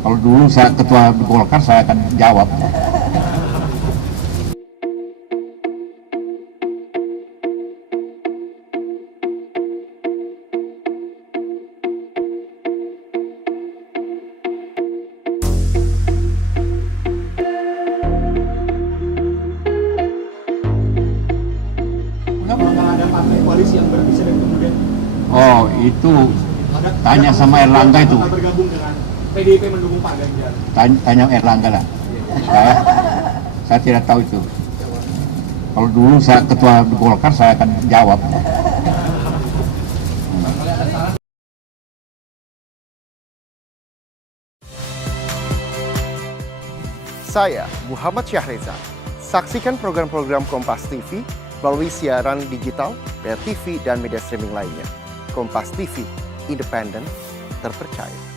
Kalau dulu saya ketua Golkar, saya akan jawab. Apakah ada partai koalisi yang berpisah dan kemudian Oh, itu tanya sama Erlangga itu. bakal bergabung dengan PDIP mendukung Pak Ganjar? Tanya Erlangga lah. Saya tidak tahu itu. Kalau dulu saya ketua Golkar, saya akan jawab. Saya Muhammad Syahreza. Saksikan program-program Kompas TV melalui siaran digital, pay TV, dan media streaming lainnya. Kompas TV, independen, terpercaya.